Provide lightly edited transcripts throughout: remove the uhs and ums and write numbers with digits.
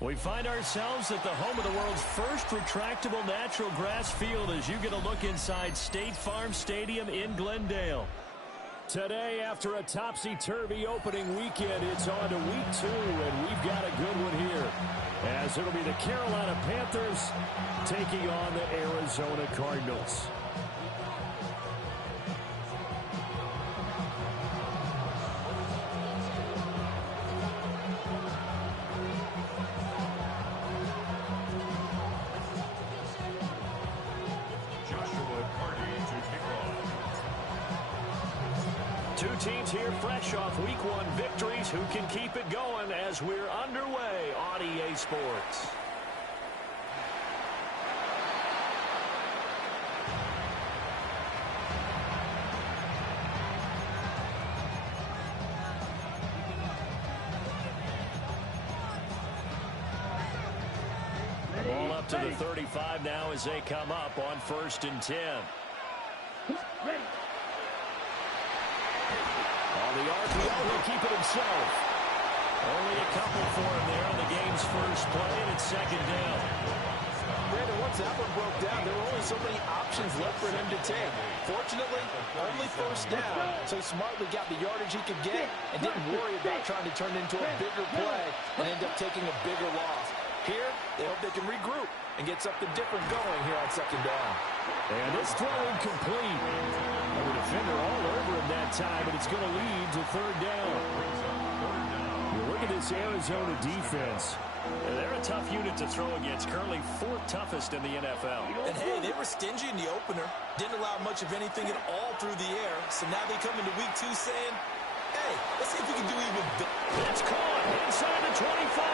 We find ourselves at the home of the world's first retractable natural grass field as you get a look inside State Farm Stadium in Glendale. Today, after a topsy-turvy opening weekend, it's on to week 2, and we've got a good one here, as it'll be the Carolina Panthers taking on the Arizona Cardinals. Two teams here fresh off Week 1 victories. Who can keep it going as we're underway on EA Sports? Ball up to the 35 now as they come up on 1st and 10. On the RPO, he'll keep it himself. Only a couple for him there on the game's first play, and it's 2nd down. Brandon, once that one broke down, there were only so many options left for him to take. Fortunately, only 1st down, so he smartly got the yardage he could get and didn't worry about trying to turn it into a bigger play and end up taking a bigger loss. Here, they hope they can regroup and get something different going here on 2nd down. And it's throw incomplete. The defender all over him that time, but it's going to lead to 3rd down. You look at this Arizona defense. They're a tough unit to throw against, currently 4th toughest in the NFL. And, hey, they were stingy in the opener. Didn't allow much of anything at all through the air. So now they come into Week 2 saying, hey, let's see if we can do even better. It's caught inside the 25.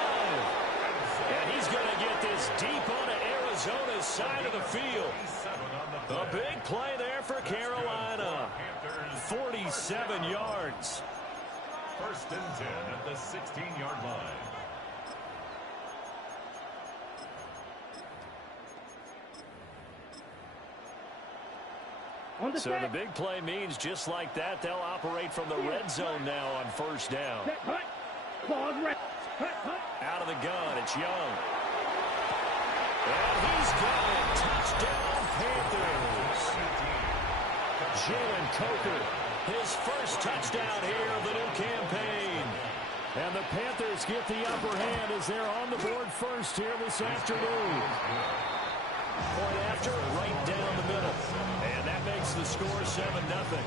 And he's going to get this deep onto Arizona's side of the field. A big play there for Carolina. 47 yards. 1st and 10 at the 16-yard line. So the big play means just like that, they'll operate from the red zone now on 1st down. Out of the gun, it's Young. And he's got it. Touchdown, Panthers. Jalen Coker, his first touchdown here of the new campaign. And the Panthers get the upper hand as they're on the board first here this afternoon. Point after, right down the middle. And that makes the score 7-0.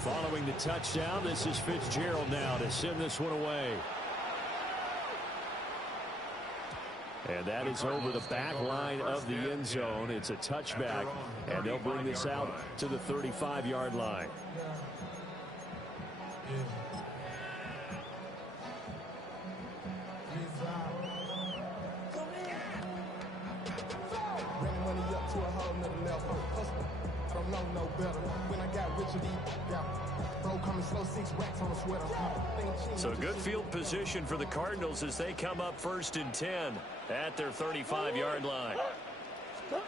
Following the touchdown, this is Fitzgerald now to send this one away. And that is over the back line of the end zone. It's a touchback, and they'll bring this out to the 35-yard line. So good field position for the Cardinals as they come up 1st and 10 at their 35-yard line. Murray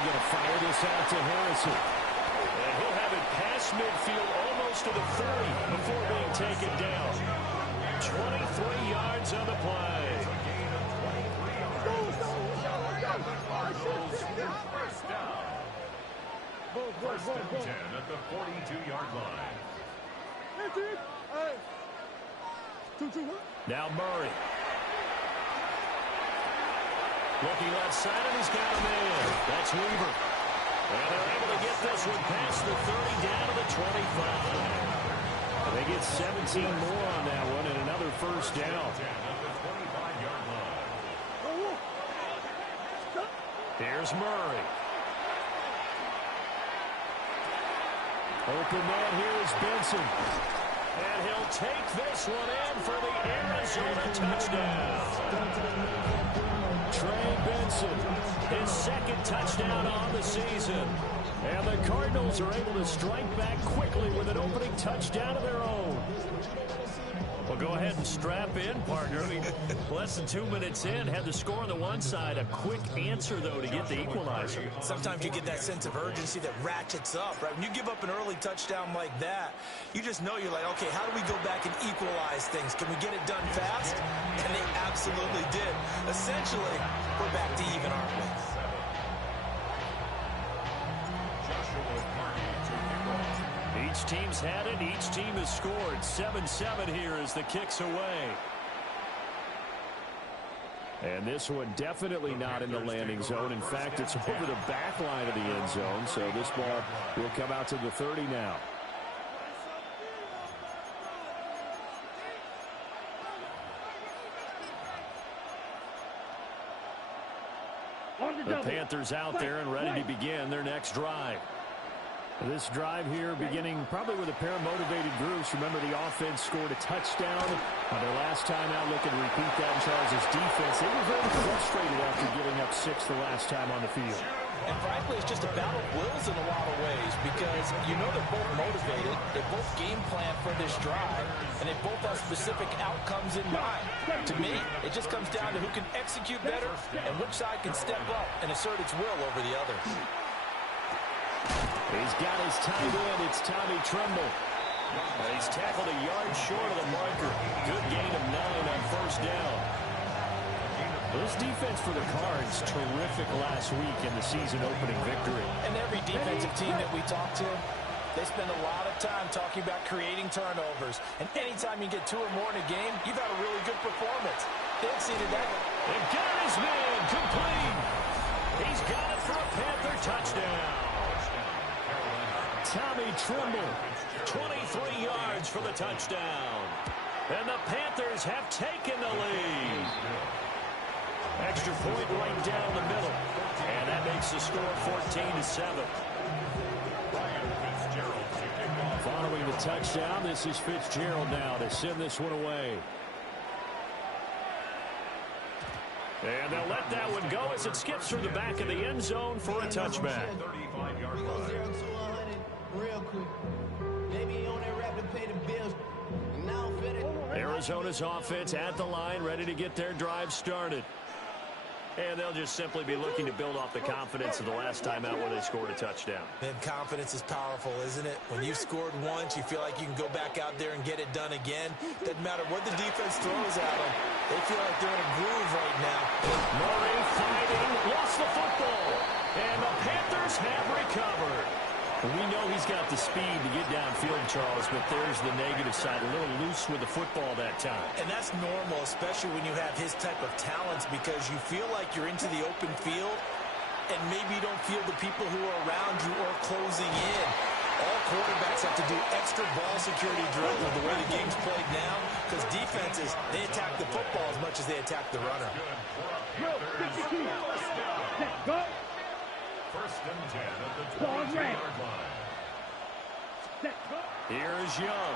going to fire this out to Harrison. And he'll have it past midfield almost to the 30 before being taken down. 23 yards on the play. First and 10 at the 42-yard line. Now Murray. Looking left side, and he's got a man. That's Weaver. And they're able to get this one past the 30 down to the 25. And they get 17 more on that one and another 1st down. Here's Murray. Open man here is Benson. And he'll take this one in for the Arizona touchdown. Trey Benson, his 2nd touchdown on the season. And the Cardinals are able to strike back quickly with an opening touchdown of their own. Well, go ahead and strap in, partner. I mean, less than 2 minutes in, had the score on the one side. A quick answer, though, to get the equalizer. Sometimes you get that sense of urgency that ratchets up, right? When you give up an early touchdown like that, you just know you're like, okay, how do we go back and equalize things? Can we get it done fast? And they absolutely did. Essentially, we're back to even, aren't we? Each team's had it. Each team has scored. 7-7 here as the kick's away. And this one definitely not in the landing zone. In fact, it's over the back line of the end zone. So this ball will come out to the 30 now. The Panthers out there and ready to begin their next drive. This drive here beginning probably with a pair of motivated groups. Remember, the offense scored a touchdown on their last time out. Looking to repeat that in Charles' defense. They were very frustrated after giving up 6 the last time on the field. And frankly, it's just a battle of wills in a lot of ways because you know they're both motivated. They both game plan for this drive, and they both have specific outcomes in mind. To me, it just comes down to who can execute better and which side can step up and assert its will over the other. He's got his tight end. It's Tommy Tremble. He's tackled a yard short of the marker. Good gain of 9 on first down. This defense for the Cards, terrific last week in the season-opening victory. And every defensive team that we talk to, they spend a lot of time talking about creating turnovers. And anytime you get 2 or more in a game, you've had a really good performance. They exceeded that. They've got his man complete. He's got it for a Panther touchdown. Tommy Tremble, 23 yards for the touchdown. And the Panthers have taken the lead. Extra point right down the middle. And that makes the score 14-7. Following the touchdown, this is Fitzgerald now to send this one away. And they'll let that one go as it skips through the back of the end zone for a touchback. 35-yard run. Real quick. Maybe you on that rap to pay the bills. Now fit it. Arizona's offense at the line, ready to get their drive started. And they'll just simply be looking to build off the confidence of the last time out where they scored a touchdown. And confidence is powerful, isn't it? When you've scored once, you feel like you can go back out there and get it done again. Doesn't matter what the defense throws at them. They feel like they're in a groove right now. Murray fighting, lost the football. And the Panthers have recovered. We know he's got the speed to get downfield, Charles, but there's the negative side. A little loose with the football that time. And that's normal, especially when you have his type of talents, because you feel like you're into the open field, and maybe you don't feel the people who are around you or closing in. All quarterbacks have to do extra ball security drills with the way the game's played now, because defenses, they attack the football as much as they attack the runner. First and 10 at the 22-yard line. Here's Young.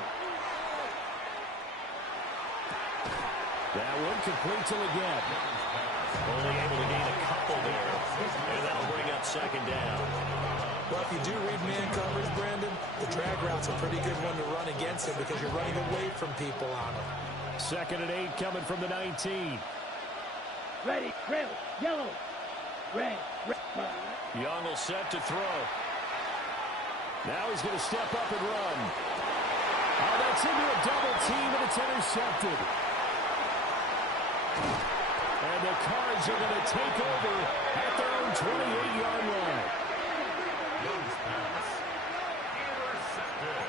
That one complete to again. Only able to gain a couple there. And that'll bring up second down. Well, if you do read man coverage, Brandon, the drag route's a pretty good one to run against him because you're running away from people on him. 2nd and 8 coming from the 19. Ready, red, yellow, red, red. Young will set to throw. Now he's going to step up and run. Oh, that's into a double team, and it's intercepted. And the Cards are going to take over at their own 28-yard line. Young's pass intercepted.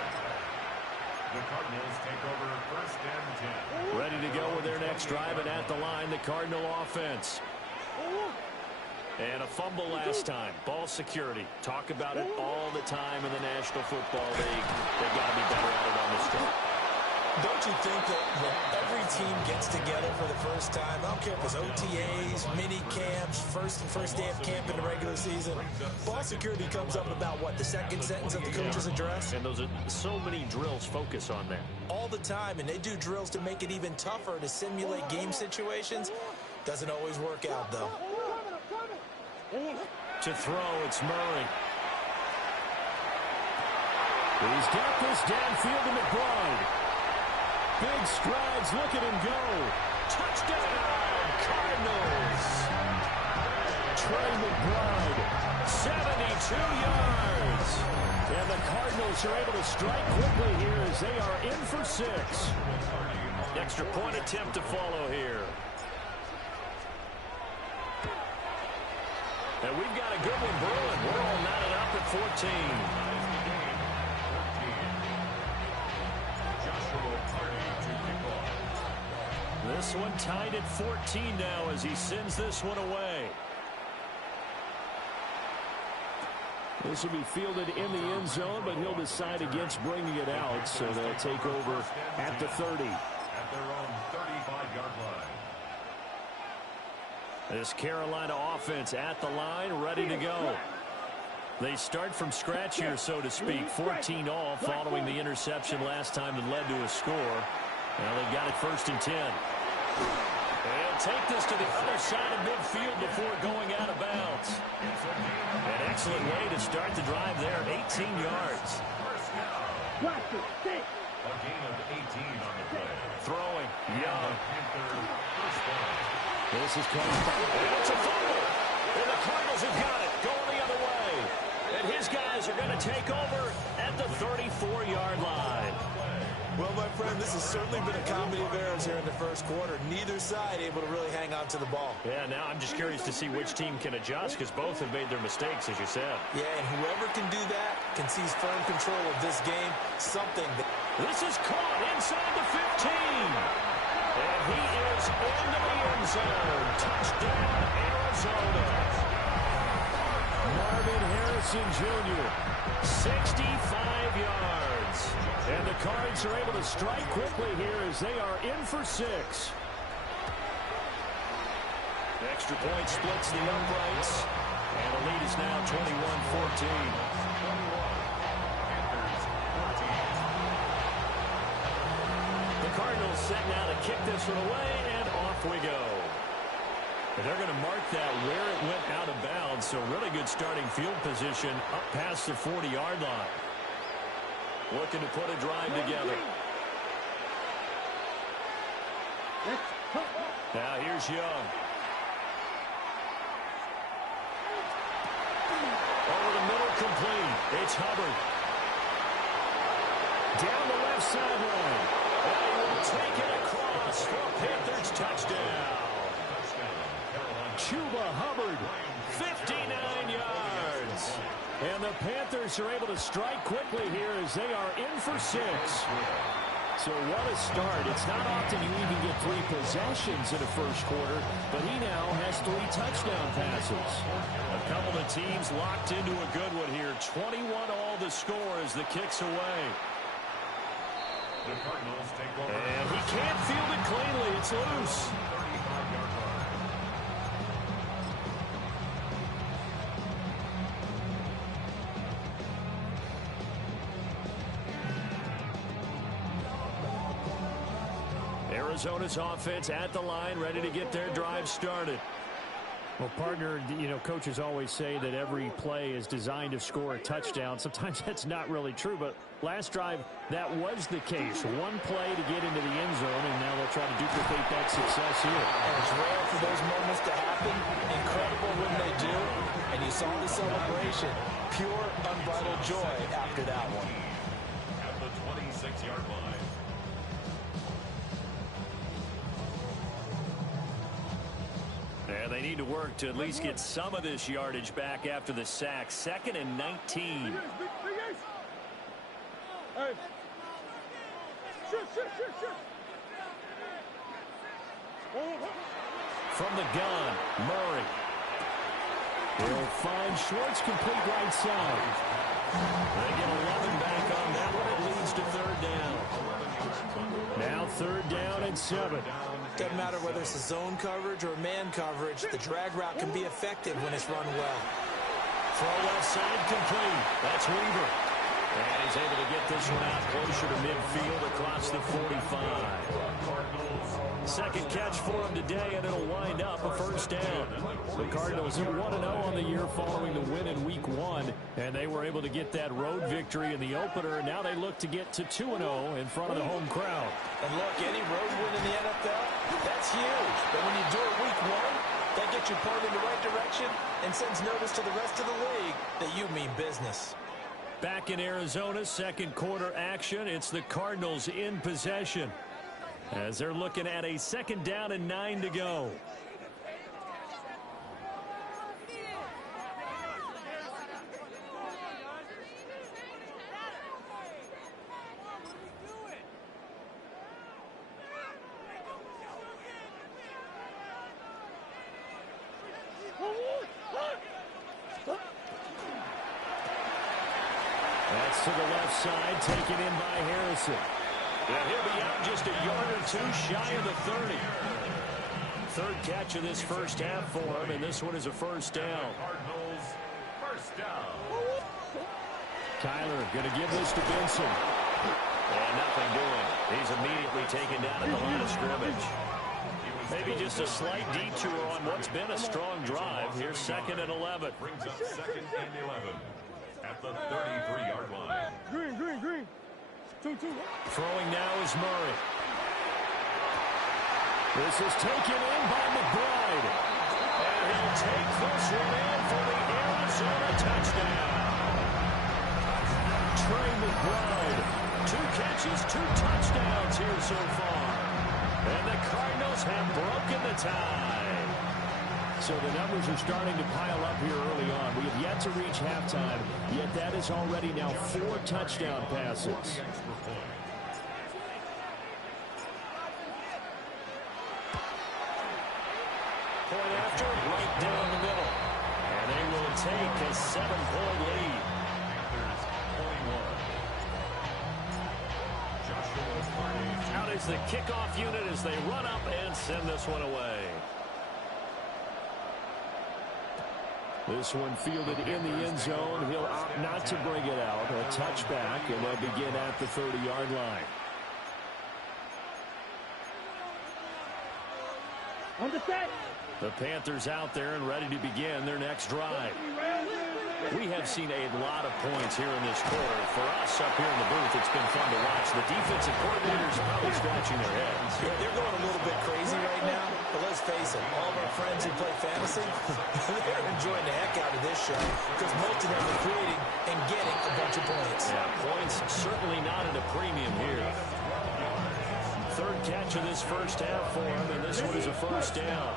The Cardinals take over first and 10. Ready to go with their next drive, and at the line, the Cardinal offense. And a fumble last time. Ball security. Talk about it all the time in the National Football League. They've got to be better at it on this drive. Don't you think that when every team gets together for the first time, I don't care if it's OTAs, mini camps, first day of camp in the regular season, ball security comes up about, what, the second sentence of the coach's address? And those are so many drills focus on that. All the time, and they do drills to make it even tougher to simulate game situations. Doesn't always work out, though. To throw, it's Murray. He's got this downfield to McBride. Big strides, look at him go. Touchdown, Cardinals. Trey McBride, 72 yards. And the Cardinals are able to strike quickly here as they are in for 6. Extra point attempt to follow here. And we've got a good one brewing. We're all knotted up at 14. This one tied at 14 now as he sends this one away. This will be fielded in the end zone, but he'll decide against bringing it out, so they'll take over at the 30. At their own 35-yard line. This Carolina offense at the line, ready to go. They start from scratch here, so to speak. 14 all following the interception last time that led to a score. Now they've got it 1st and 10. They'll take this to the other side of midfield before going out of bounds. An excellent way to start the drive there, 18 yards. A gain of 18 on the play. Throwing, Young. This is coming. It's a fumble. And the Cardinals have got it, going the other way. And his guys are going to take over at the 34-yard line. Well, my friend, this has certainly been a comedy of errors here in the first quarter. Neither side able to really hang on to the ball. Yeah, now I'm just curious to see which team can adjust because both have made their mistakes, as you said. Yeah, and whoever can do that can seize firm control of this game. Something that... This is caught inside the 15. And he is into the end zone. Touchdown, Arizona. Marvin Harrison Jr., 65 yards. And the Cards are able to strike quickly here as they are in for 6. Extra point splits the uprights. And the lead is now 21-14. The Cardinals set now to kick this one away, and off we go. And they're going to mark that where it went out of bounds, so really good starting field position up past the 40-yard line. Looking to put a drive together. Now here's Young. Over the middle, complete. It's Hubbard. Down the left sideline. And he will take it across for a Panthers touchdown. Chuba Hubbard, 59 yards. And the Panthers are able to strike quickly here as they are in for 6. So what a start. It's not often you even get 3 possessions in a first quarter, but he now has 3 touchdown passes. A couple of teams locked into a good one here. 21 all the score as the kick's away. The Cardinals take over. And he can't field it cleanly. It's loose. 35-yard line. Arizona's offense at the line, ready to get their drive started. Well, partner, you know, coaches always say that every play is designed to score a touchdown. Sometimes that's not really true, but last drive, that was the case. One play to get into the end zone, and now they'll try to duplicate that success here. And it's rare for those moments to happen. Incredible when they do. And you saw the celebration. Pure, unbridled joy after that one. At the 26-yard line. And they need to work to at least get some of this yardage back after the sack. 2nd and 19. From the gun, Murray. He'll find Schwartz, complete right side. They get 11 back on that one. It leads to 3rd down. Now 3rd down and 7. Doesn't matter whether it's a zone coverage or man coverage, the drag route can be effective when it's run well. Throw left side, complete. That's Weaver. And he's able to get this one out closer to midfield across the 45. Second catch for him today, and it'll wind up a first down. The Cardinals are 1-0 on the year following the win in Week 1, and they were able to get that road victory in the opener, and now they look to get to 2-0 in front of the home crowd. And look, any road win in the NFL, that's huge. But when you do it Week 1, that gets you pulled in the right direction and sends notice to the rest of the league that you mean business. Back in Arizona, second quarter action. It's the Cardinals in possession as they're looking at a second down and 9 to go. That's to the left side, taken in by Harrison. And he'll be out just a yard or two shy of the 30. Third catch of this first half for him, and this one is a first down. Cardinals, first down. Kyler going to give this to Benson. And nothing doing. He's immediately taken down at the line of scrimmage. Maybe just a slight detour on what's been a strong drive. Here's 2nd and 11. Brings up 2nd and 11 at the 33-yard line. Green. 2-2. Throwing now is Murray. This is taken in by McBride. And he'll take this one in for the Arizona touchdown. Trey McBride. 2 catches, 2 touchdowns here so far. And the Cardinals have broken the tie. So the numbers are starting to pile up here early on. We have yet to reach halftime, yet that is already now 4 touchdown passes. Point after, right down the middle. And they will take a 7-point lead. Out is the kickoff unit as they run up and send this one away. This one fielded in the end zone. He'll opt not to bring it out. A touchback, and they'll begin at the 30-yard line. On the set. The Panthers out there and ready to begin their next drive. We have seen a lot of points here in this quarter. For us up here in the booth, it's been fun to watch. The defensive coordinators are probably scratching their heads. They're going a little bit crazy right now, but let's face it, all of our friends who play fantasy, they're enjoying the heck out of this show because most of them are creating and getting a bunch of points. Yeah, points certainly not at a premium here. Third catch of this first half for him, and this one is a first down.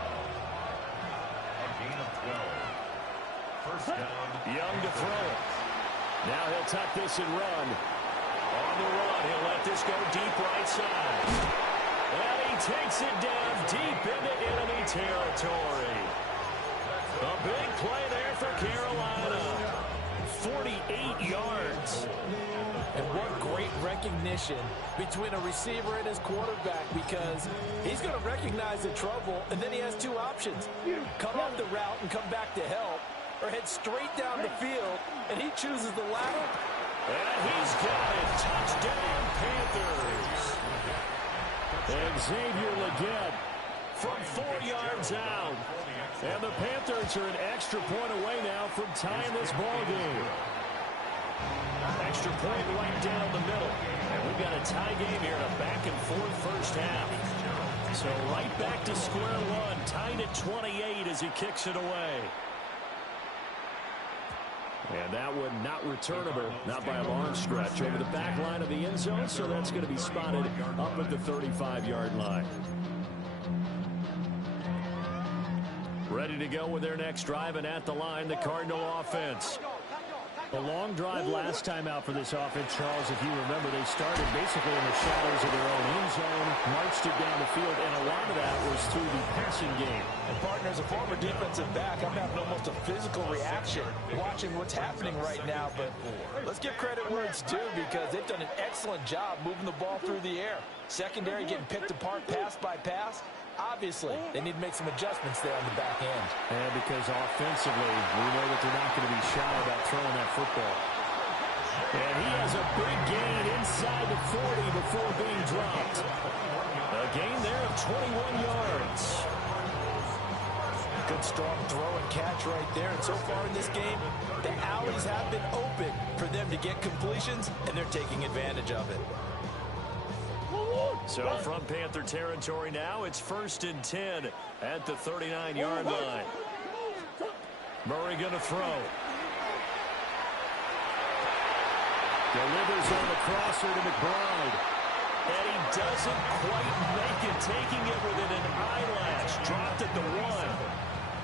Young to throw it. Now he'll tuck this and run. On the run, he'll let this go deep right side. And he takes it down deep into enemy territory. A big play there for Carolina. 48 yards. And what great recognition between a receiver and his quarterback, because he's going to recognize the trouble, and then he has 2 options. Cut off the route and come back to help, or head straight down the field, and he chooses the latter. And he's got it. Touchdown, Panthers. And Xavier Legette from 4 yards out. And the Panthers are an extra point away now from tying this ball game. Extra point right down the middle. And we've got a tie game here in a back-and-forth first half. So right back to square one, tied at 28 as he kicks it away. And that one not returnable, not by a long stretch, over the back line of the end zone, so that's going to be spotted up at the 35-yard line. Ready to go with their next drive, and at the line, the Cardinal offense. A long drive last time out for this offense, Charles. If you remember, they started basically in the shadows of their own end zone, marched it down the field, and a lot of that was through the passing game. And partner, as a former defensive back, I'm having almost a physical reaction watching what's happening right now. But let's give credit where it's due, because they've done an excellent job moving the ball through the air. Secondary getting picked apart pass by pass. Obviously, they need to make some adjustments there on the back end. And because offensively, we know that they're not going to be shy about throwing that football. And he has a big gain inside the 40 before being dropped. A gain there of 21 yards. Good strong throw and catch right there. And so far in this game, the alleys have been open for them to get completions, and they're taking advantage of it. So from Panther territory now, it's 1st and 10 at the 39-yard line. Murray going to throw. Delivers on the crosser to McBride. And he doesn't quite make it, taking it within an eyelash. Dropped at the 1.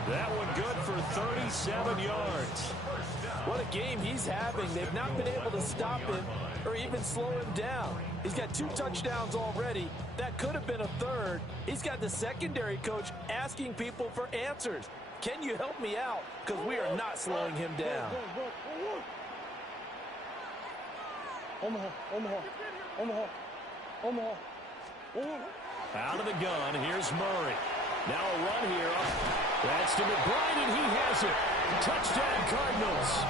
That one good for 37 yards. What a game he's having. They've not been able to stop him or even slow him down. He's got 2 touchdowns already. That could have been a 3rd. He's got the secondary coach asking people for answers. Can you help me out? Because we are not slowing him down. Omaha. Out of the gun, here's Murray. Now a run here. That's to McBride, and he has it. Touchdown, Cardinals.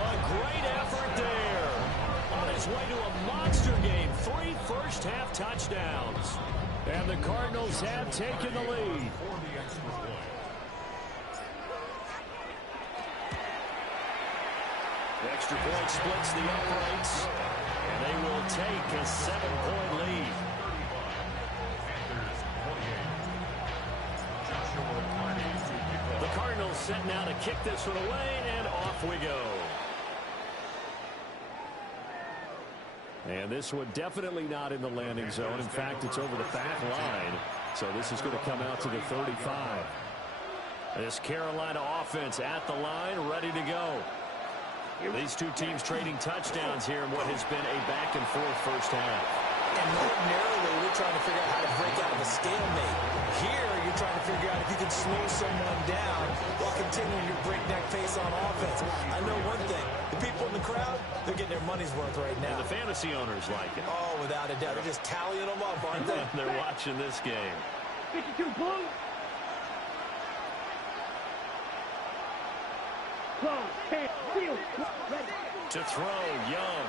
A great effort there. On his way to a monster game. 3 first-half touchdowns. And the Cardinals have taken the lead. The extra point splits the uprights. And they will take a 7-point lead. The Cardinals set now to kick this one away, and off we go. And this one definitely not in the landing zone. In fact, it's over the back line. So this is going to come out to the 35. This Carolina offense at the line, ready to go. These two teams trading touchdowns here in what has been a back-and-forth first half. And ordinarily, we're trying to figure out how to break out of a stalemate. Here, you're trying to figure out if you can slow someone down while continuing your breakneck pace on offense. I know one thing. The people in the crowd, they're getting their money's worth right now. And the fantasy owners like it. Oh, without a doubt. They're just tallying them up, aren't they? They're watching this game. 52 blue. Close, can't, field, ready. To throw, Young.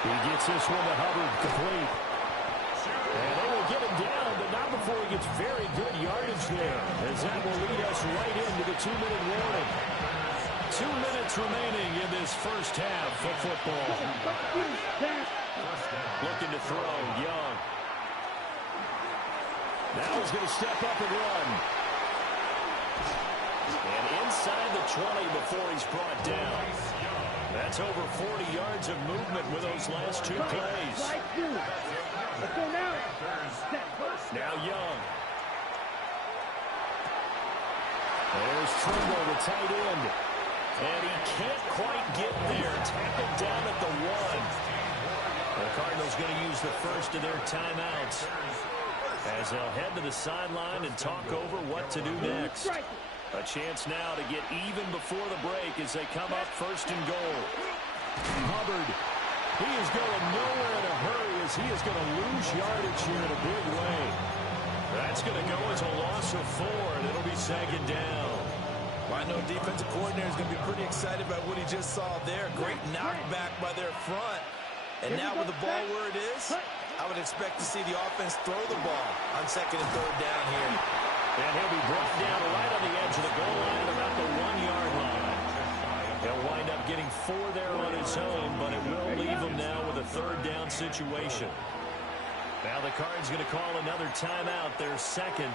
He gets this one to Hubbard, complete. And they will get him down, but not before he gets very good yardage there, as that will lead us right into the 2-minute warning. 2 minutes remaining in this first half of football. Looking to throw, Young. Now he's going to step up and run. And inside the 20 before he's brought down. That's over 40 yards of movement with those last 2 plays. Let's go now. Now Young. There's Trimble, the tight end. And he can't quite get there. Tackled down at the 1. The Cardinals going to use the first of their timeouts, as they'll head to the sideline and talk over what to do next. A chance now to get even before the break as they come up 1st and goal. Hubbard, he is going nowhere in a hurry as he is going to lose yardage here in a big way. That's going to go as a loss of 4, and it'll be 2nd down. Well, I know defensive coordinator is going to be pretty excited about what he just saw there. Great knockback by their front. And now with the ball where it is, I would expect to see the offense throw the ball on 2nd and 3rd down here. And he'll be brought down right on the edge of the goal line at about the 1-yard line. He'll wind up getting 4 there on his own, but it will leave him now with a 3rd down situation. Now the Cards going to call another timeout, their 2nd,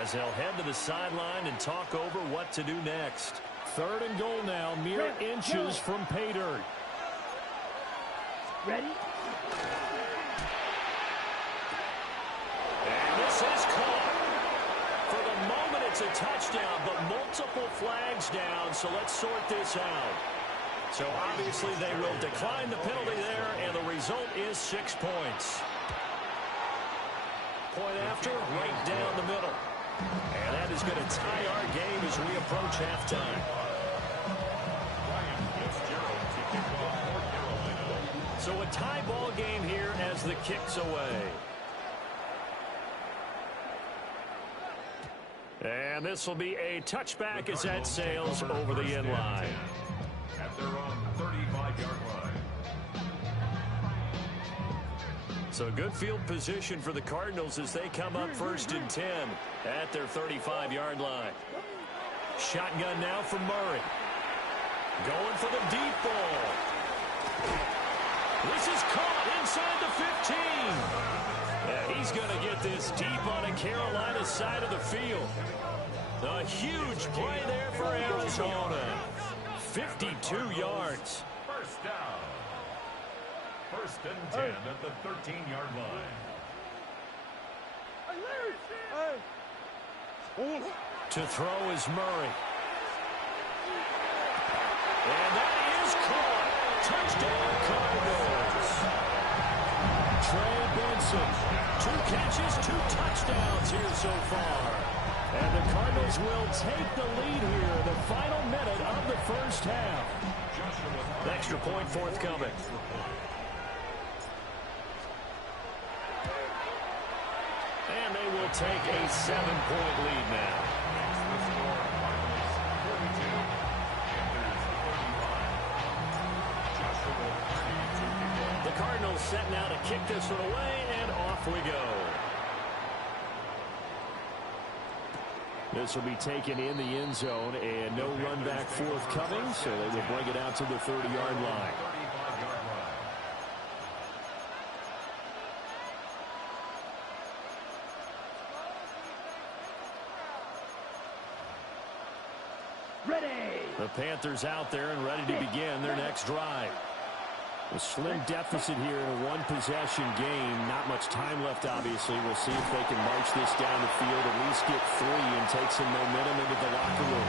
as they'll head to the sideline and talk over what to do next. 3rd and goal now, mere inches from pay dirt. Ready? And this is caught. For the moment, it's a touchdown, but multiple flags down, so let's sort this out. So obviously they will decline the penalty there, and the result is 6 points. Point after, right down the middle. And that is going to tie our game as we approach halftime. So a tie ball game here as the kick's away. And And this will be a touchback as that sails over the end line. At their own 35-yard line. So good field position for the Cardinals as they come up 1st and 10 at their 35-yard line. Shotgun now for Murray. Going for the deep ball. This is caught inside the 15. Yeah, he's going to get this deep on a Carolina side of the field. A huge play there for Arizona. 52 yards. First down. 1st and 10 at the 13-yard line. To throw is Murray. And that is caught. Touchdown, Cardinals. Trey Benson. 2 catches, 2 touchdowns here so far. And the Cardinals will take the lead here in the final minute of the first half. Extra point forthcoming. And they will take a 7-point lead now. The Cardinals set now to kick this one away, and off we go. This will be taken in the end zone, and no run back forthcoming, so they will bring it out to the 30-yard line. Ready. The Panthers out there and ready to begin their next drive. A slim deficit here in a one-possession game. Not much time left, obviously. We'll see if they can march this down the field, at least get 3 and take some momentum into the locker room.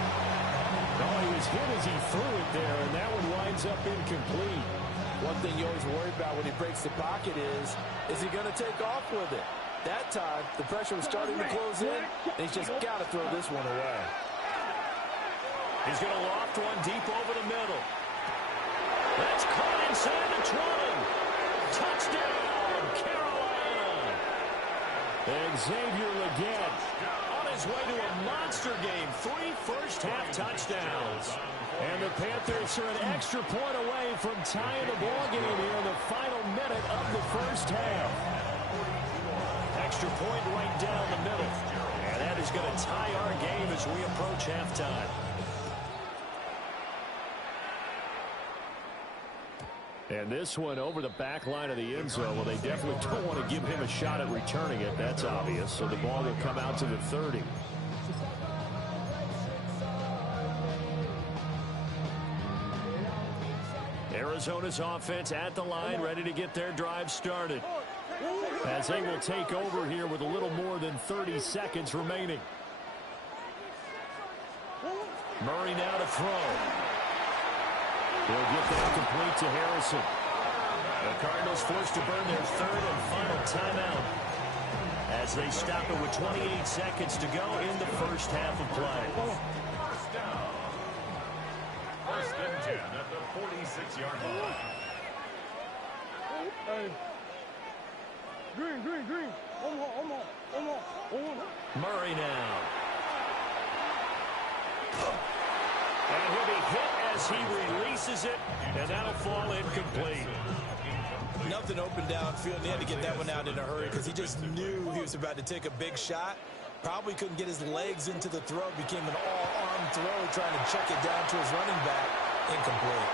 Oh, he was hit as he threw it there, and that one winds up incomplete. One thing you always worry about when he breaks the pocket is he going to take off with it? That time, the pressure was starting to close in, and he's just got to throw this one away. He's going to loft one deep over the middle. That's caught inside the 20. Touchdown, Carolina. And Xavier Legette on his way to a monster game. 3 first-half touchdowns. And the Panthers are an extra point away from tying the ball game here in the final minute of the first half. Extra point right down the middle. And that is going to tie our game as we approach halftime. And this one over the back line of the end zone. Well, they definitely don't want to give him a shot at returning it. That's obvious. So the ball will come out to the 30. Arizona's offense at the line, ready to get their drive started. As they will take over here with a little more than 30 seconds remaining. Murray now to throw. They'll get that complete to Harrison. The Cardinals forced to burn their 3rd and final timeout as they stop it with 28 seconds to go in the first half of play. First down. 1st and 10 at the 46-yard line. Green. Murray now. And he'll be hit as he releases it, and that'll fall incomplete. Nothing open downfield, and he had to get that one out in a hurry because he just knew he was about to take a big shot. Probably couldn't get his legs into the throw. Became an all-arm throw, trying to check it down to his running back. Incomplete.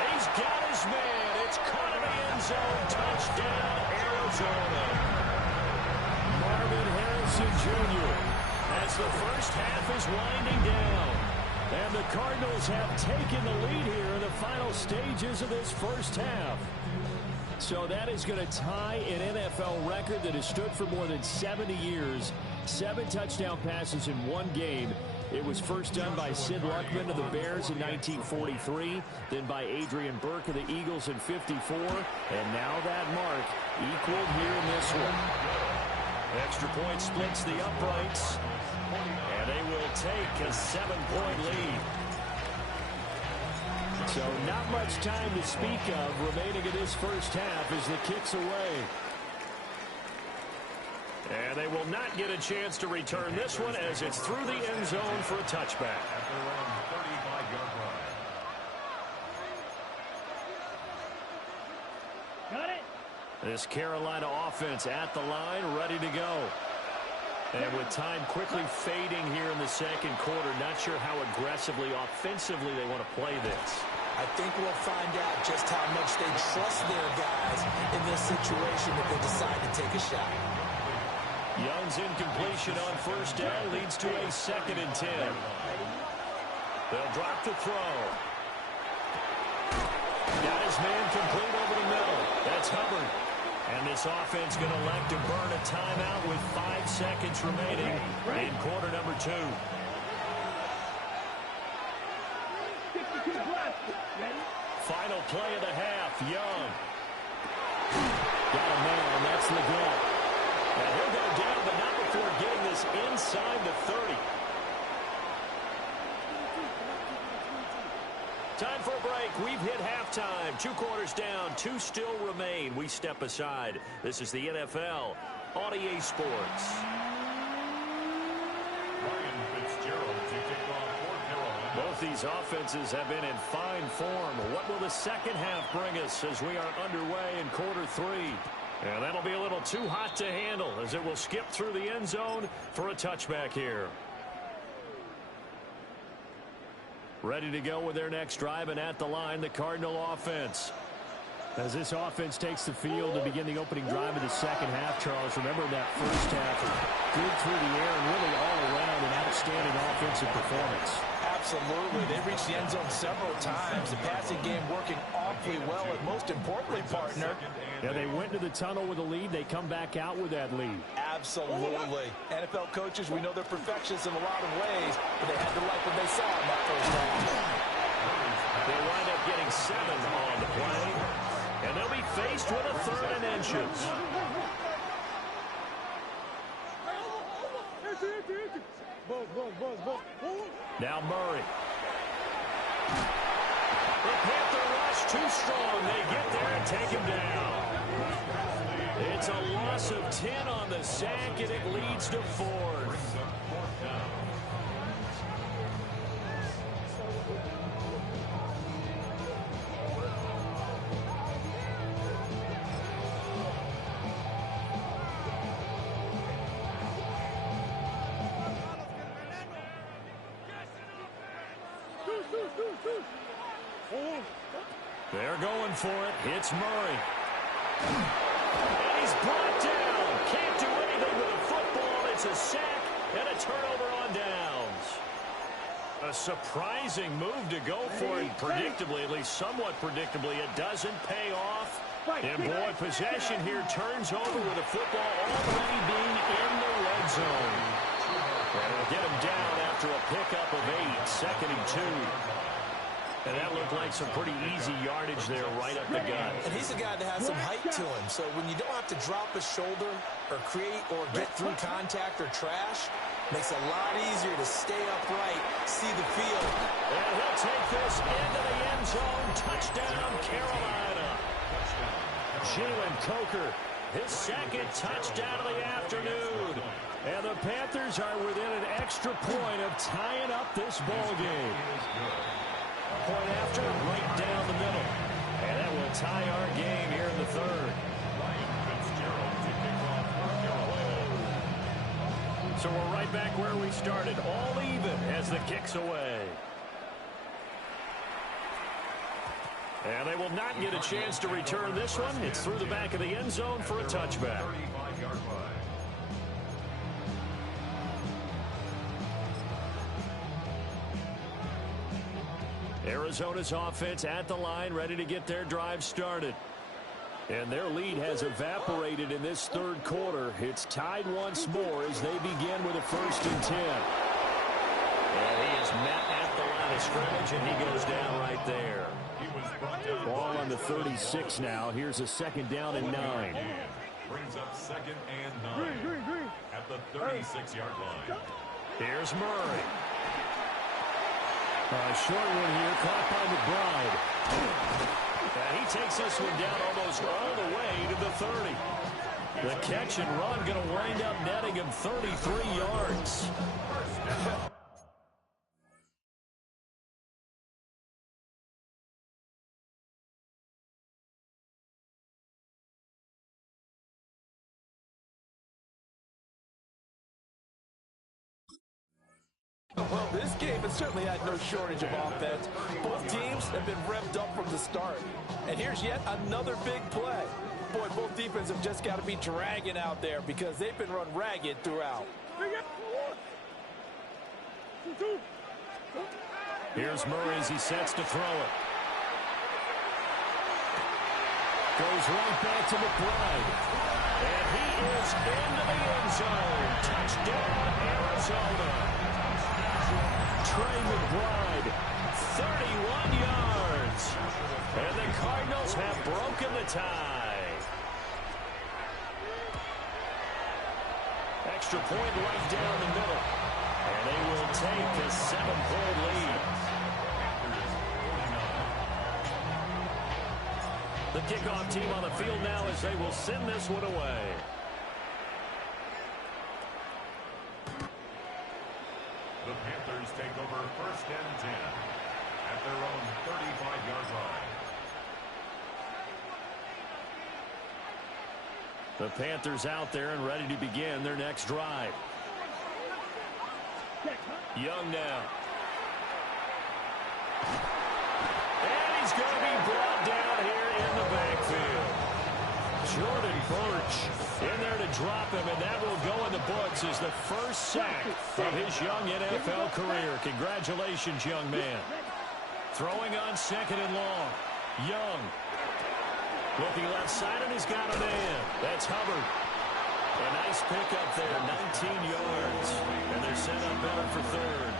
He's got his man. It's caught in the end zone. Touchdown, Arizona. Marvin Harrison Jr. as the first half is winding down. And the Cardinals have taken the lead here in the final stages of this first half. So that is going to tie an NFL record that has stood for more than 70 years. 7 touchdown passes in one game. It was first done by Sid Luckman of the Bears in 1943, then by Adrian Burke of the Eagles in 54, and now that mark equaled here in this one. Extra point splits the uprights, and they will take a 7-point lead. So not much time to speak of remaining in this first half as the kick's away. And they will not get a chance to return this one as it's through the end zone for a touchback. At their own 35-yard line. Got it. This Carolina offense at the line, ready to go. And with time quickly fading here in the second quarter, not sure how aggressively, offensively they want to play this. I think we'll find out just how much they trust their guys in this situation if they decide to take a shot. Young's incompletion on first down leads to a 2nd and 10. They'll drop the throw. Got his man complete over the middle. That's Hubbard. And this offense going to elect to burn a timeout with 5 seconds remaining in quarter number 2. Final play of the half, Young. Got a man, that's the goal. Now he'll go down, but not before getting this inside the 30. Time for a break. We've hit halftime. 2 quarters down, 2 still remain. We step aside. This is the NFL on EA Sports. Ryan Fitzgerald to kick off for Carolina. Both these offenses have been in fine form. What will the second half bring us as we are underway in quarter 3? And that'll be a little too hot to handle as it will skip through the end zone for a touchback here. Ready to go with their next drive, and at the line, the Cardinal offense. As this offense takes the field to begin the opening drive of the second half, Charles, remember that first half was good through the air and really all around an outstanding offensive performance. Absolutely. They reached the end zone several times. The passing game working awfully well, and most importantly, partner. Yeah, they went to the tunnel with a lead. They come back out with that lead. Absolutely. NFL coaches, we know they're perfectionists in a lot of ways, but they had to like what they saw in that first half. They wind up getting 7 on the play, and they'll be faced with a 3rd and inches. Now Murray. The Panther rush too strong. They get there and take him down. It's a loss of 10 on the sack, and it leads to 4th. They're going for it. It's Murray. And he's brought down. Can't do anything with a football. It's a sack and a turnover on downs. A surprising move to go for it. Predictably, at least somewhat predictably, it doesn't pay off. And boy, possession here turns over with a football already being in the red zone. And it'll get him down after a pickup of 8, 2nd and 2. And that looked like some pretty easy yardage there right up the gut. And he's a guy that has some height to him. So when you don't have to drop a shoulder or create or get through contact or trash, makes it a lot easier to stay upright, see the field. And he'll take this into the end zone. Touchdown, Carolina. Jalen Coker, his 2nd touchdown of the afternoon. And the Panthers are within an extra point of tying up this ball game. Point after, right down the middle. And that will tie our game here in the 3rd. Ryan Fitzgerald to kick off for Carolina. So we're right back where we started, all even as the kick's away. And they will not get a chance to return this one. It's through the back of the end zone for a touchback. 35-yard line. Arizona's offense at the line, ready to get their drive started. And their lead has evaporated in this 3rd quarter. It's tied once more as they begin with a 1st and 10. And he is met at the line of scrimmage, and he goes down right there. He was brought down. Ball on the 36 now. Here's a 2nd down and 9. Brings up 2nd and 9 at the 36-yard line. Here's Murray. A short one here, caught by McBride. And he takes this one down almost all the way to the 30. The catch and run going to wind up netting him 33 yards. Well, this game has certainly had no shortage of offense. Both teams have been revved up from the start. And here's yet another big play. Boy, both defenses have just got to be dragging out there because they've been run ragged throughout. Here's Murray as he sets to throw it. Goes right back to McBride. And he is into the end zone. Touchdown, Arizona. Trey McBride, 31 yards. And the Cardinals have broken the tie. Extra point right down the middle. And they will take a 7-point lead. The kickoff team on the field now as they will send this one away. The Panthers take over 1st and 10 at their own 35-yard line. The Panthers out there and ready to begin their next drive. Young now. And he's going to be brought down here in the backfield. Jordan Birch in there to drop him, and that will go in the books as the first sack of his young NFL career. Congratulations, young man. Throwing on 2nd and long. Young. Looking left side, and he's got a man. That's Hubbard. A nice pickup there, 19 yards. And they're set up better for 3rd.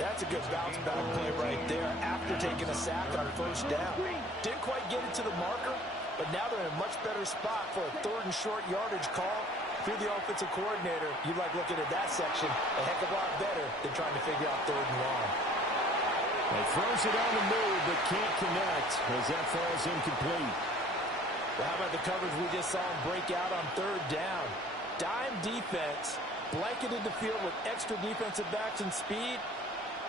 That's a good bounce back play right there after taking a sack on 1st down. Didn't quite get it to the marker, but now they're in a much better spot for a 3rd and short yardage call. If you're the offensive coordinator, you like looking at that section a heck of a lot better than trying to figure out 3rd and long. He throws it on the move, but can't connect as that falls incomplete. Well, how about the coverage we just saw him break out on 3rd down? Dime defense, blanketed the field with extra defensive backs and speed,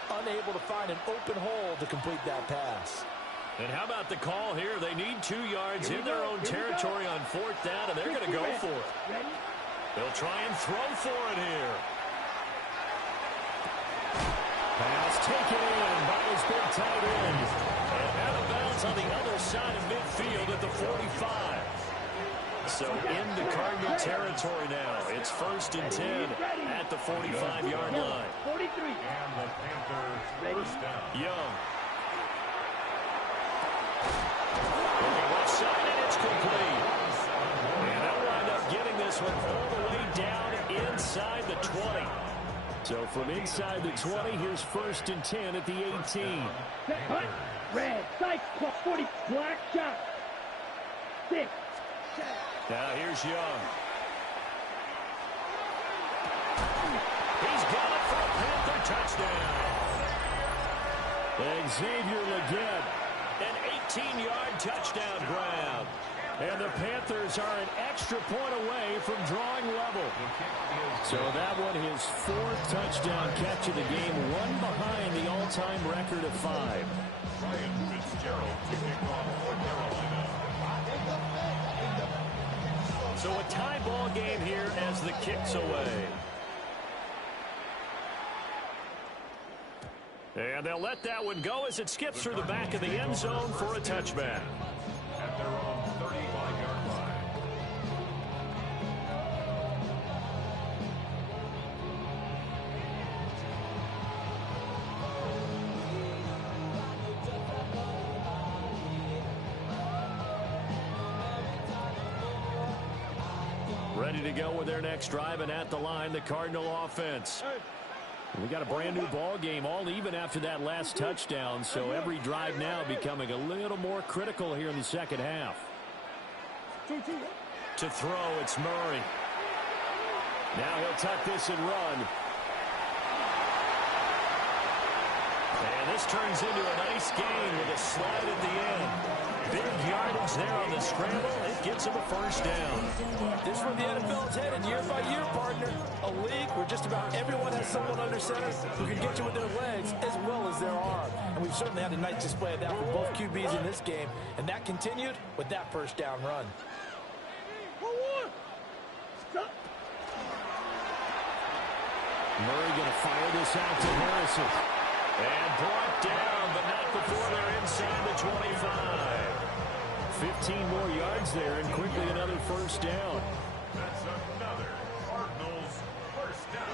unable to find an open hole to complete that pass. And how about the call here? They need 2 yards in their own territory on 4th down, and they're going to go for it. They'll try and throw for it here. Pass taken in by his big tight end. And out of bounds on the other side of midfield at the 45. So into Cardinal territory now. It's 1st and 10 at the 45-yard line. 43. And the Panthers 1st down. Young. Looking left side, and it's complete. And they'll wind up getting this one all the way down inside the 20. So from inside the 20, here's 1st and 10 at the 18. Red, side, 40, black, shot. 6. Now here's Young. He's got it for a Panther touchdown. Xavier Legette, an 18-yard touchdown grab. And the Panthers are an extra point away from drawing level. So that one, his 4th touchdown catch of the game, one behind the all-time record of 5. Ryan Fitzgerald to kick off for Carolina. So a tie ball game here as the kick's away. And they'll let that one go as it skips through the back of the end zone for a touchback. At their own 35-yard line. Ready to go with their next drive, and at the line, the Cardinal offense. We got a brand new ball game, all even after that last touchdown, so every drive now becoming a little more critical here in the second half. To throw, it's Murray. Now he'll tuck this and run. And this turns into a nice gain with a slide at the end. Big yardage there on the scramble. It gets him a first down. This is where the NFL is headed year by year, partner. A league where just about everyone has someone under center who can get you with their legs as well as their arm. And we've certainly had a nice display of that for both QBs in this game. And that continued with that first down run. Murray going to fire this out to Harrison. And brought down, but not before they're inside the 25. 15 more yards there, and quickly another first down. That's another Cardinals first down.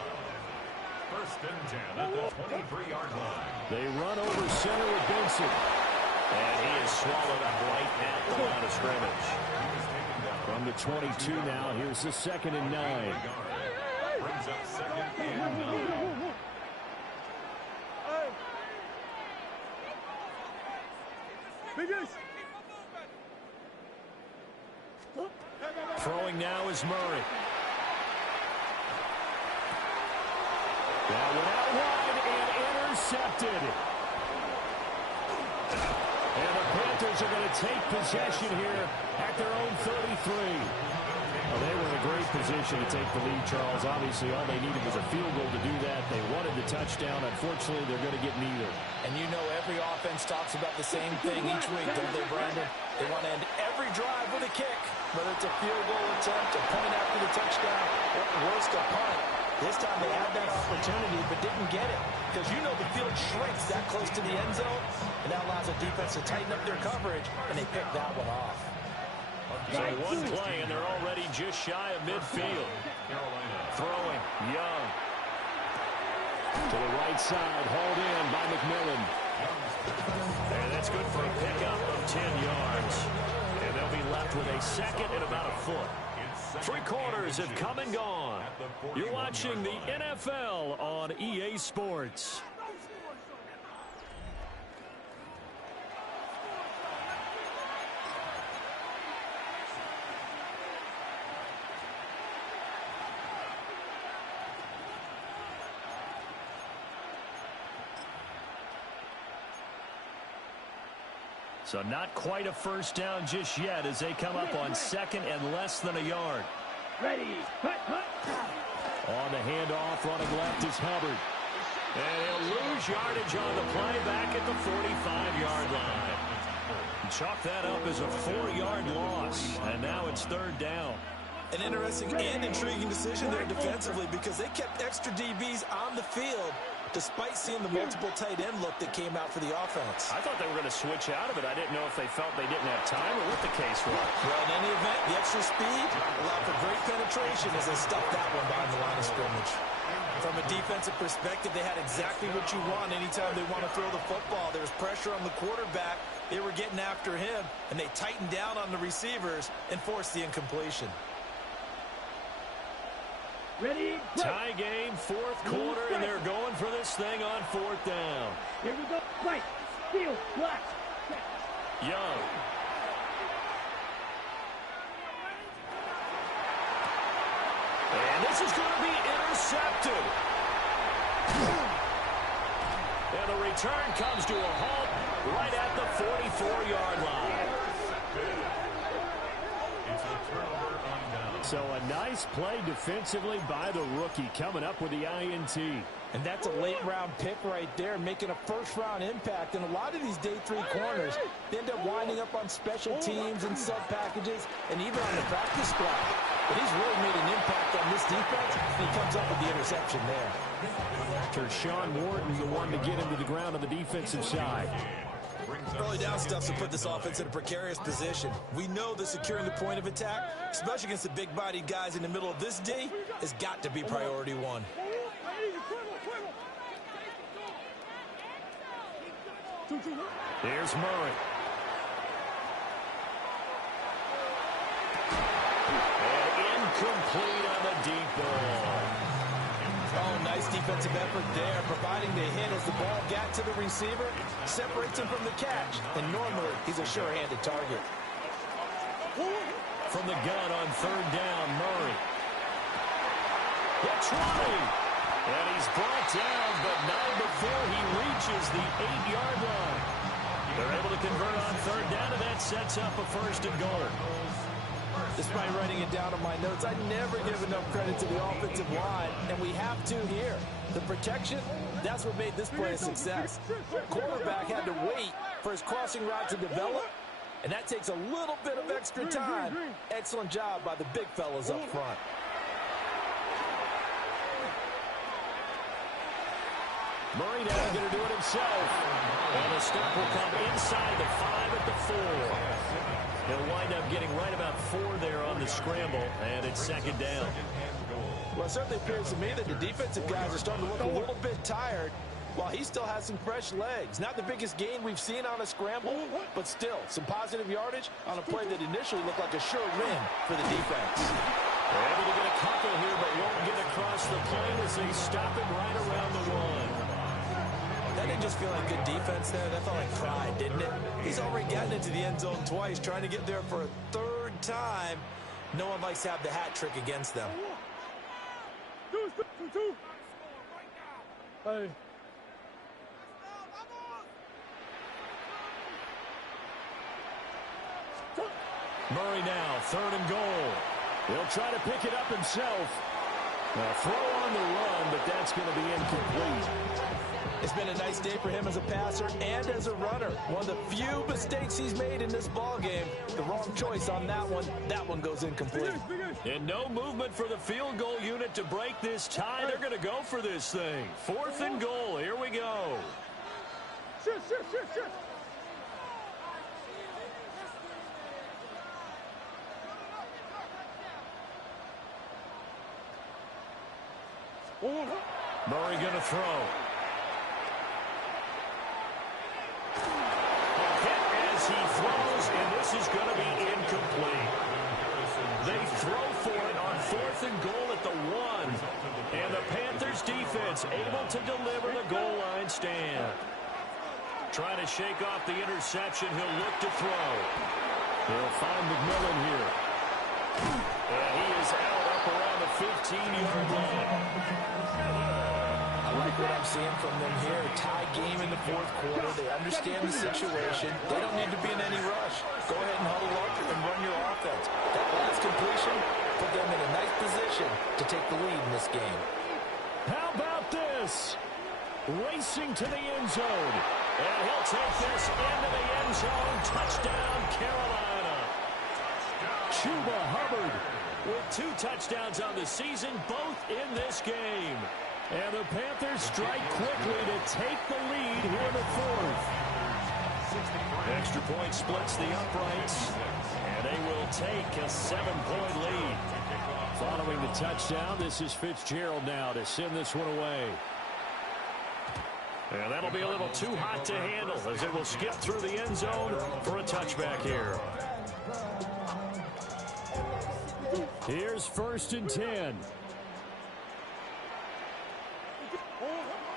First and 10 at the 23-yard line. They run over center with Benson. And he is swallowed up right at the line of scrimmage. From the 22 now, here's the 2nd and 9. Brings up 2nd and 9. Throwing now is Murray. That went out wide and intercepted. And the Panthers are going to take possession here at their own 33. Well, they were in a great position to take the lead, Charles. Obviously, all they needed was a field goal to do that. They wanted the touchdown. Unfortunately, they're going to get neither. And you know every offense talks about the same thing each week, don't they, Brandon? They want to end every drive with a kick, whether it's a field goal attempt, a point after the touchdown, or worse, a punt. This time they had that opportunity but didn't get it because you know the field shrinks that close to the end zone, and that allows the defense to tighten up their coverage, and they picked that one off. So one play, and they're already just shy of midfield. Throwing, Young. To the right side, hauled in by McMillan. And that's good for a pickup of 10 yards. And they'll be left with a 2nd and about a foot. 3 quarters have come and gone. You're watching the NFL on EA Sports. So not quite a first down just yet as they come up on 2nd and less than a yard. Ready. Hut, hut. On the handoff, running left is Hubbard. And he'll lose yardage on the play back at the 45-yard line. Chalk that up as a 4-yard loss. And now it's 3rd down. An interesting and intriguing decision there defensively because they kept extra DBs on the field despite seeing the multiple tight end look that came out for the offense. I thought they were going to switch out of it. I didn't know if they felt they didn't have time or what the case was. Well, in any event, the extra speed allowed for great penetration as they stuffed that one behind the line of scrimmage. From a defensive perspective, they had exactly what you want anytime they want to throw the football. There was pressure on the quarterback. They were getting after him, and they tightened down on the receivers and forced the incompletion. Ready. Tie game, 4th quarter, and they're going for this thing on 4th down. Here we go. Right. Steal. Black. Young. And this is going to be intercepted. And the return comes to a halt right at the 44-yard line. It's a turnover on down. So a nice play defensively by the rookie coming up with the INT. And that's a late-round pick right there, making a first-round impact. And a lot of these day 3 corners, they end up winding up on special teams and sub packages and even on the practice squad. But he's really made an impact on this defense, and he comes up with the interception there. Tershawn Wharton, the one to get him to the ground on the defensive side. Early down stuff's to put this offense in a precarious position. We know that securing the point of attack, especially against the big-bodied guys in the middle of this D, has got to be priority 1. Here's Murray. And incomplete on the deep ball. Oh, nice defensive effort there, providing the hit as the ball got to the receiver, separates him from the catch, and normally he's a sure-handed target. From the gun on 3rd down, Murray. The 20. And he's brought down, but not before he reaches the 8-yard line. They're able to convert on third down, and that sets up a first and goal. Despite writing it down on my notes, I never give enough credit to the offensive line, and we have to here. The protection, that's what made this play a success. Quarterback had to wait for his crossing route to develop, and that takes a little bit of extra time. Excellent job by the big fellas up front. Murray now going to do it himself. And the stop will come inside the 5 at the 4. He'll wind up getting right about 4 there on the scramble, and it's second down. Well, it certainly appears to me that the defensive guys are starting to look a little bit tired while he still has some fresh legs. Not the biggest gain we've seen on a scramble, but still some positive yardage on a play that initially looked like a sure win for the defense. They're able to get a couple here, but won't get across the plane as they stop it right around the 1. That didn't just feel like good defense there. That felt like pride, didn't it? He's already gotten into the end zone twice, trying to get there for a third time. No one likes to have the hat trick against them. Hey. Murray now, third and goal. He'll try to pick it up himself. A throw on the run, but that's going to be incomplete. It's been a nice day for him as a passer and as a runner. One of the few mistakes he's made in this ballgame. The wrong choice on that one. That one goes incomplete. And no movement for the field goal unit to break this tie. They're going to go for this thing. 4th and goal. Here we go. Shit. Murray going to throw. As he throws, and this is going to be incomplete. They throw for it on 4th and goal at the 1. And the Panthers defense able to deliver the goal line stand. Trying to shake off the interception. He'll look to throw. He'll find McMillan here. And he is out up around the 15-yard line. I like what I'm seeing from them here. Tie game in the 4th quarter. They understand the situation. They don't need to be in any rush. Go ahead and huddle up and run your offense. That last completion put them in a nice position to take the lead in this game. How about this? Racing to the end zone. And he'll take this into the end zone. Touchdown, Carolina. Chuba Hubbard with 2 touchdowns on the season, both in this game. And the Panthers strike quickly to take the lead here in the 4th. Extra point splits the uprights, and they will take a 7-point lead. Following the touchdown, this is Fitzgerald now to send this one away. And that'll be a little too hot to handle as it will skip through the end zone for a touchback here. Here's 1st and 10.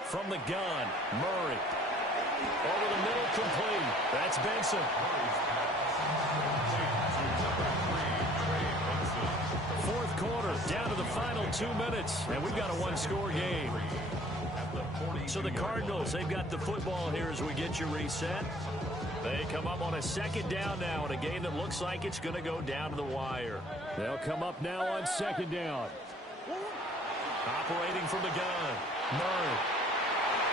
From the gun, Murray. Over the middle, complete. That's Benson. 4th quarter, down to the final 2 minutes, and we've got a 1-score game. So the Cardinals, they've got the football here as we get you reset. They come up on a 2nd down now in a game that looks like it's going to go down to the wire. They'll come up now on 2nd down. Operating from the gun, Murray.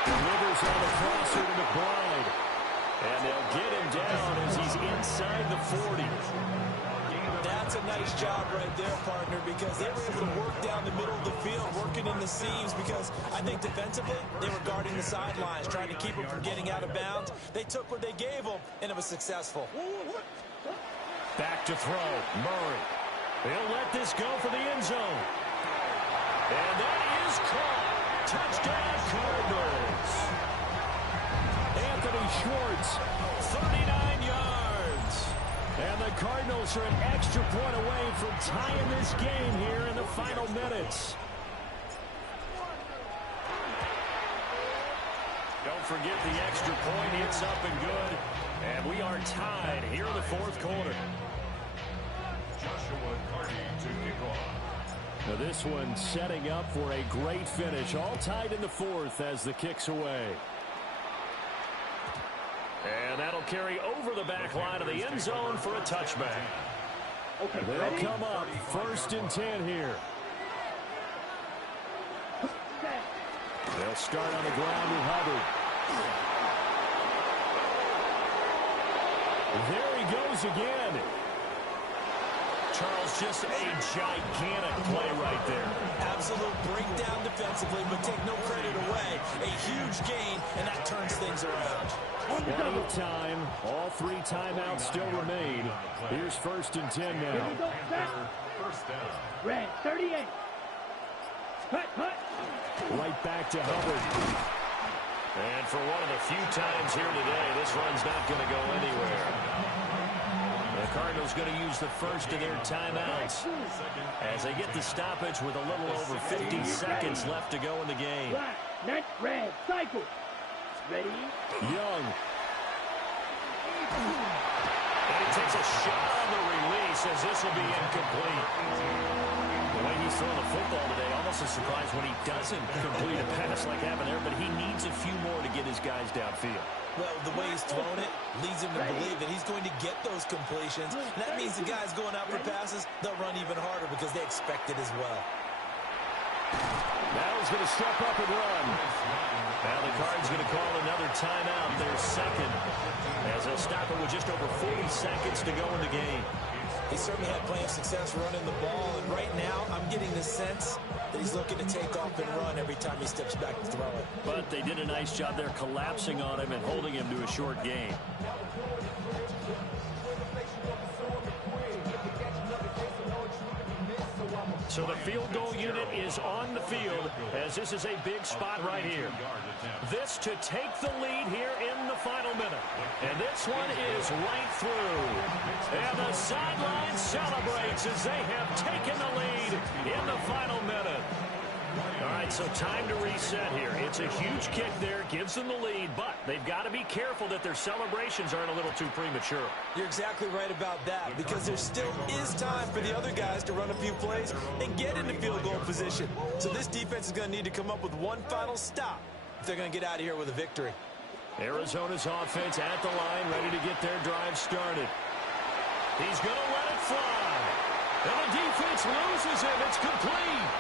Delivers on the crosser to McBride. And they'll get him down as he's inside the 40. That's a nice job right there, partner, because they were able to work down the middle of the field, working in the seams, because I think defensively they were guarding the sidelines, trying to keep them from getting out of bounds. They took what they gave them, and it was successful. Back to throw, Murray. He'll let this go for the end zone. And that is caught. Touchdown, Cardinals. Anthony Schwartz, 39 yards. And the Cardinals are an extra point away from tying this game here in the final minutes. Don't forget the extra point. It's up and good. And we are tied here in the 4th quarter. Joshua Carty to kick off. Now this one setting up for a great finish. All tied in the fourth as the kick's away. And that'll carry over the back line of the end zone for a touchback. Okay, they'll come up 1st and 10 here. They'll start on the ground with Hubbard. There he goes again. Charles, just a gigantic play right there. Absolute breakdown defensively, but take no credit away. A huge gain, and that turns things around. Plenty of time. All 3 timeouts still remain. Here's 1st and 10 now. First down. Red 38. Cut. Right back to Hubbard. And for one of the few times here today, this run's not going to go anywhere. The Cardinals going to use the first of their timeouts as they get the stoppage with a little over 50 seconds left to go in the game. Black, net, red, cycle. Ready? Young. And he takes a shot on the release as this will be incomplete. The way he's throwing the football today, almost a surprise when he doesn't complete a pass like happened there, but he needs a few more to get his guys downfield. Well, the way he's thrown it leads him to believe that he's going to get those completions. And that means the guys going out for passes, they'll run even harder because they expect it as well. Now he's going to step up and run. Now the Cards going to call another timeout, their second, as they'll stop it with just over 40 seconds to go in the game. He certainly had plenty of success running the ball, and right now I'm getting the sense that he's looking to take off and run every time he steps back to throw it. But they did a nice job there collapsing on him and holding him to a short gain. So the field goal unit is on the field as this is a big spot right here. This to take the lead here in the final minute. And this one is right through. And the sideline celebrates as they have taken the lead in the final minute. All right, so time to reset here. It's a huge kick there, gives them the lead, but they've got to be careful that their celebrations aren't a little too premature. You're exactly right about that, because there still is time for the other guys to run a few plays and get into field goal position. So this defense is going to need to come up with one final stop if they're going to get out of here with a victory. Arizona's offense at the line, ready to get their drive started. He's going to let it fly. And the defense loses him. It's complete.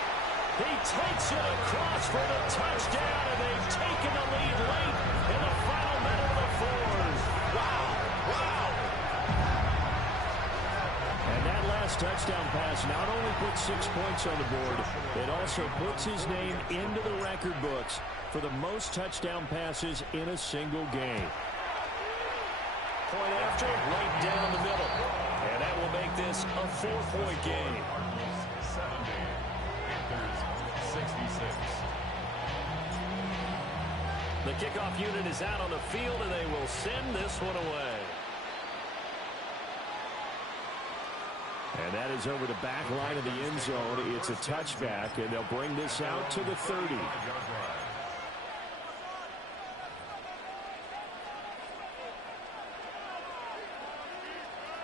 He takes it across for the touchdown, and they've taken the lead late in the final minute of the fourth. Wow. And that last touchdown pass not only puts 6 points on the board, it also puts his name into the record books for the most touchdown passes in a single game. Point after, right down the middle. And that will make this a 4-point game. 66. The kickoff unit is out on the field, and they will send this one away. And that is over the back line of the end zone. It's a touchback, and they'll bring this out to the 30.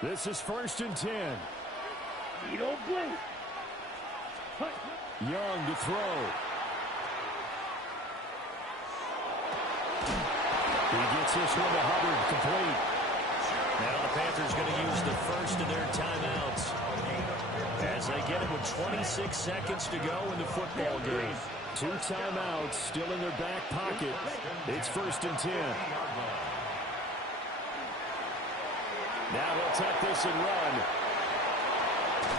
This is 1st and 10. You don't blink. Cut. Young to throw. He gets this one to Hubbard, complete. Now the Panthers going to use the first of their timeouts as they get it with 26 seconds to go in the football game. 2 timeouts still in their back pocket. It's 1st and 10. Now they'll take this and run.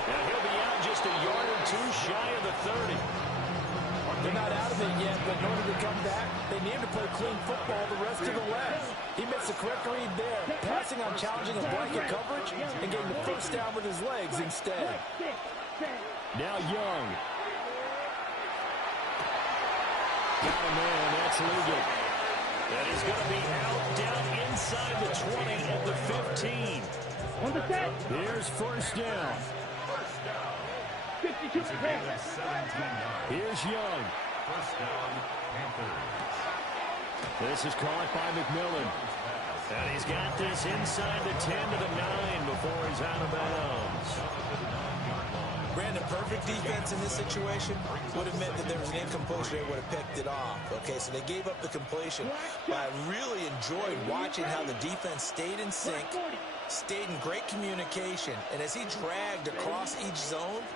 Now he'll be out just a yard or 2 shy of the 30. They're not out of it yet, but in order to come back, they need to play clean football the rest of the way. He makes the correct read there, passing on challenging a blanket coverage and getting the first down with his legs instead. Now Young. Got a man, that's legal. And he's going to be out down inside the 20 at the 15. On the set. Here's 1st down. 52. Here's Young. First down, Panthers. This is caught by McMillan. And he's got this inside the 10 to the 9 before he's out of bounds. Brandon, perfect defense in this situation would have meant that there was an incompletion. They would have picked it off. Okay, so they gave up the completion. But I really enjoyed watching how the defense stayed in sync, stayed in great communication. And as he dragged across each zone,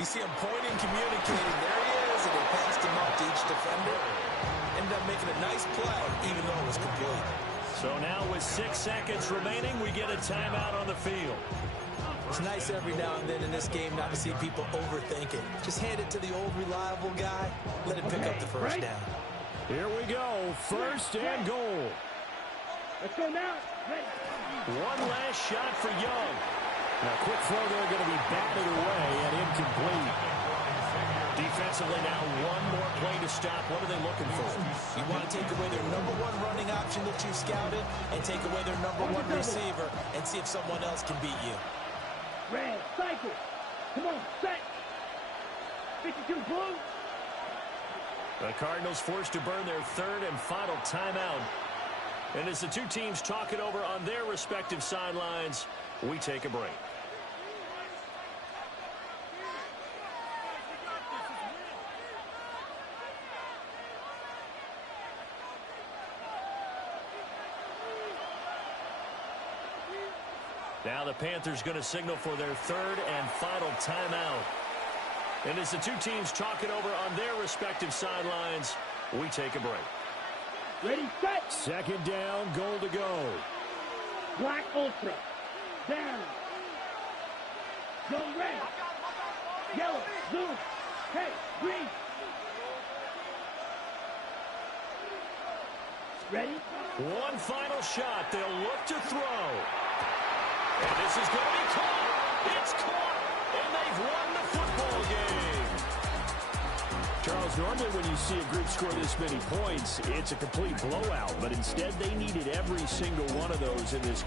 you see him pointing, communicating. There he is, and they passed him up to each defender. Ended up making a nice play, even though it was complete. So now with 6 seconds remaining, we get a timeout on the field. It's nice every now and then in this game not to see people overthink it. Just hand it to the old reliable guy. Let him pick up the first down. Here we go. First and goal. Let's go now. Ready. One last shot for Young. Now, quick throw there going to be batted away and incomplete. Defensively now, one more play to stop. What are they looking for? You want to take away their number one running option that you've scouted and take away their number one receiver and see if someone else can beat you. Red, cycle. Come on, set. 52 blue. The Cardinals forced to burn their third and final timeout. And as the two teams talk it over on their respective sidelines, we take a break. Now the Panthers going to signal for their third and final timeout. And as the two teams talk it over on their respective sidelines, we take a break. Ready, set. Second down, goal to go. Black Ultra. Down. Go red. Yellow. Blue. Hey, green. Ready? One final shot. They'll look to throw. And this is going to be caught. It's caught. And they've won the football game. Charles, normally when you see a group score this many points, it's a complete blowout. But instead, they needed every single one of those in this